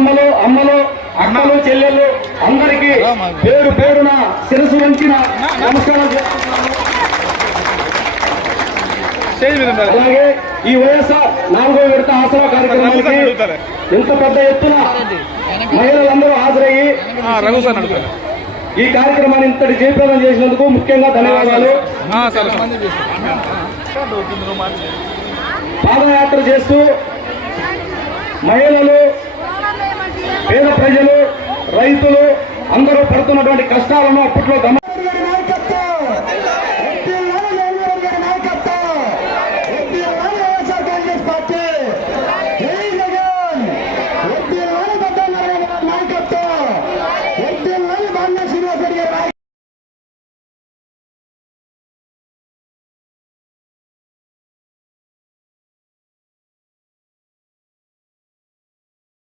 అత్తమ్మలు, అమ్మలు, అక్కలు, చెల్లెళ్ళు అందరికీ పేరు పేరున శిరసు వంచిన నమస్కారం చేస్తున్నాను. అలాగే ఈ వైఎస్ఆర్ 4వ విడత ఆసరా కార్యక్రమానికి ఇంత పెద్ద ఎత్తున మహిళలందరూ హాజరయ్యి ఈ కార్యక్రమాన్ని ఇంతటి జయప్రదం చేసినందుకు ముఖ్యంగా ధన్యవాదాలు. పాదయాత్ర చేస్తూ మహిళలు, పేద ప్రజలు, రైతులు అందరూ పడుతున్నటువంటి కష్టాలను అప్పట్లో